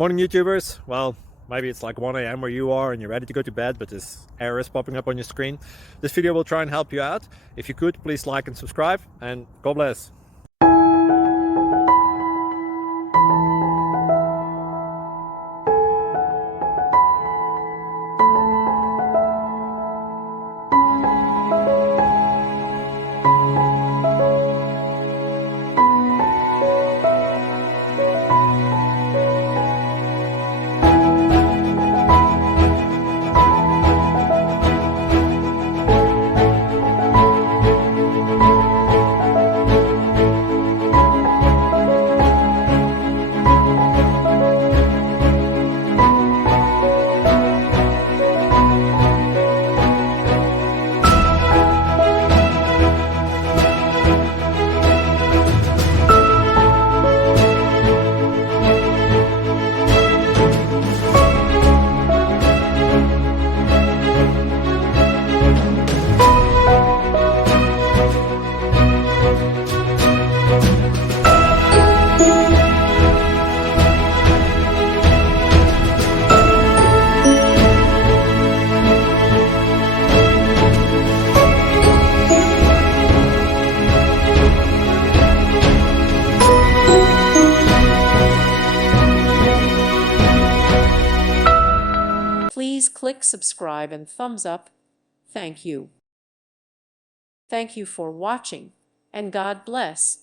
Morning YouTubers. Well, maybe it's like 1 a.m. where you are and you're ready to go to bed, but this error is popping up on your screen. This video will try and help you out. If you could, please like and subscribe, and God bless. Please click subscribe and thumbs up. Thank you. Thank you for watching, and God bless.